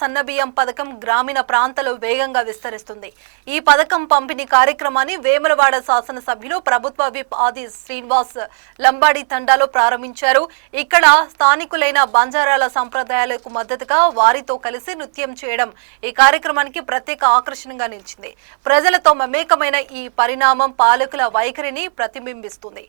సన్నబియ్యం పథకం గ్రామీణ ప్రాంతాల్లో వేగంగా విస్తరిస్తుంది. ఈ పథకం పంపిణీ కార్యక్రమాన్ని వేములవాడ శాసనసభ్యులు ప్రభుత్వ విప్ ఆది శ్రీనివాస్ లంబాడి తండాలో ప్రారంభించారు. ఇక్కడ స్థానికులైన బంజారాల సంప్రదాయాలకు మద్దతుగా వారితో కలిసి నృత్యం చేయడం ఈ కార్యక్రమానికి ప్రత్యేక ఆకర్షణగా నిలిచింది. ప్రజలతో మమేకమైన ఈ పరిణామం పాలకుల వైఖరిని ప్రతిబింబిస్తుంది.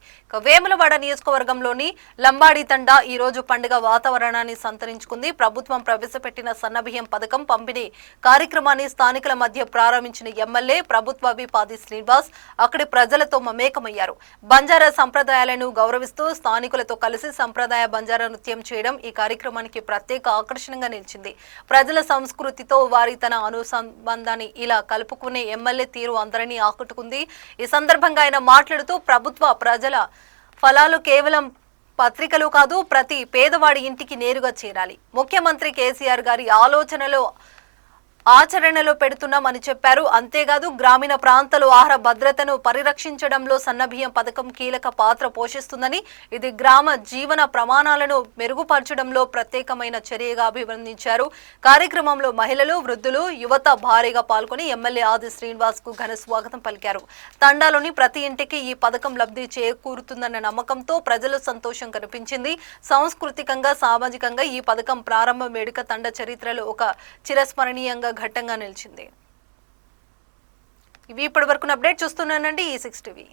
వేములవాడ నియోజకవర్గంలోని లంబాడి తండా ఈ రోజు పండుగ వాతావరణాన్ని సంతరించుకుంది. ప్రభుత్వం ప్రవేశపెట్టిన సన్నబియ్యం పథకం పంపిణీ కార్యక్రమాన్ని స్థానికుల మధ్య ప్రారంభించిన ఎమ్మెల్యే ప్రభుత్వ విపాది శ్రీనివాస్ అక్కడి ప్రజలతో మమేకమయ్యారు. బంజారా సంప్రదాయాలను గౌరవిస్తూ స్థానికులతో కలిసి సంప్రదాయ బంజారా నృత్యం చేయడం ఈ కార్యక్రమానికి ప్రత్యేక ఆకర్షణగా నిలిచింది. ప్రజల సంస్కృతితో వారి తన అనుసంబంధాన్ని ఇలా కలుపుకునే ఎమ్మెల్యే తీరు అందరినీ ఆకట్టుకుంది. ఈ సందర్భంగా ఆయన మాట్లాడుతూ ప్రభుత్వ ప్రజల ఫలాలు కేవలం పత్రికలు కాదు ప్రతి పేదవాడి ఇంటికి నేరుగా చేరాలి. ముఖ్యమంత్రి కేసీఆర్ గారి ఆలోచనలో ఆచరణలో పెడుతున్నామని చెప్పారు. అంతేకాదు గ్రామీణ ప్రాంతాలు ఆహార భద్రతను పరిరక్షించడంలో సన్నబియ్యం పథకం కీలక పాత్ర పోషిస్తుందని ఇది గ్రామ జీవన ప్రమాణాలను మెరుగుపరచడంలో ప్రత్యేకమైన చర్యగా అభివర్ణించారు. కార్యక్రమంలో మహిళలు వృద్ధులు యువత భారీగా పాల్గొని ఎమ్మెల్యే ఆది శ్రీనివాస్కు ఘన స్వాగతం పలికారు. తండాలోని ప్రతి ఇంటికి ఈ పథకం లబ్ధి చేకూరుతుందన్న నమ్మకంతో ప్రజలు సంతోషం కనిపించింది. సాంస్కృతికంగా సామాజికంగా ఈ పథకం ప్రారంభ వేడుక తండ చరిత్రలో ఒక చిరస్మరణీయంగా ఘట్టంగా నిలిచింది. ఇవి ఇప్పటి వరకు అప్డేట్ చూస్తున్నానండి ఈ సిక్స్ టీవీ.